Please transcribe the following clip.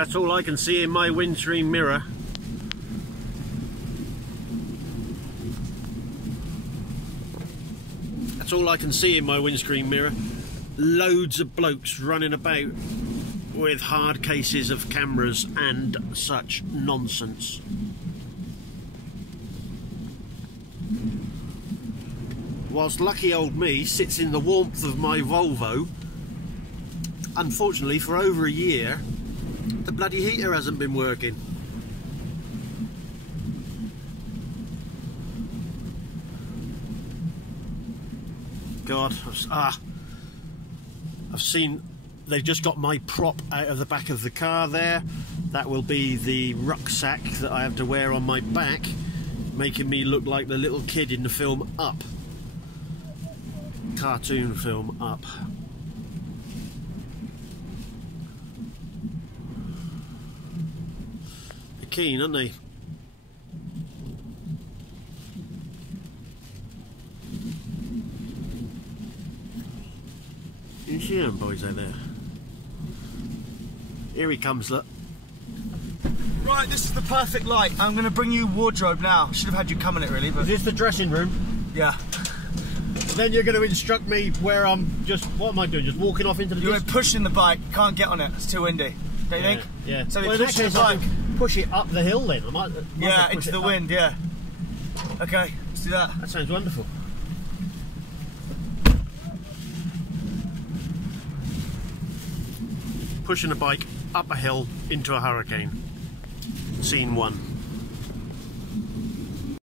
That's all I can see in my windscreen mirror. That's all I can see in my windscreen mirror. Loads of blokes running about with hard cases of cameras and such nonsense. Whilst lucky old me sits in the warmth of my Volvo, unfortunately for over a year the bloody heater hasn't been working. God, I've seen they've just got my prop out of the back of the car there. That will be the rucksack that I have to wear on my back, making me look like the little kid in the film Up. Cartoon film Up. They're keen, aren't they? You see them boys out there? Here he comes, look. Right, this is the perfect light. I'm going to bring you wardrobe now. Should have had you come in it really, but... Is this the dressing room? Yeah. Then you're going to instruct me where I'm just... What am I doing? Just walking off into the You're distance? pushing the bike. Can't get on it. It's too windy. Don't you think? Yeah. So well, we push the bike. Push it up the hill then. I might Yeah, push into it the up. wind, yeah. Okay, let's do that. That sounds wonderful. Pushing a bike up a hill into a hurricane. Scene 1.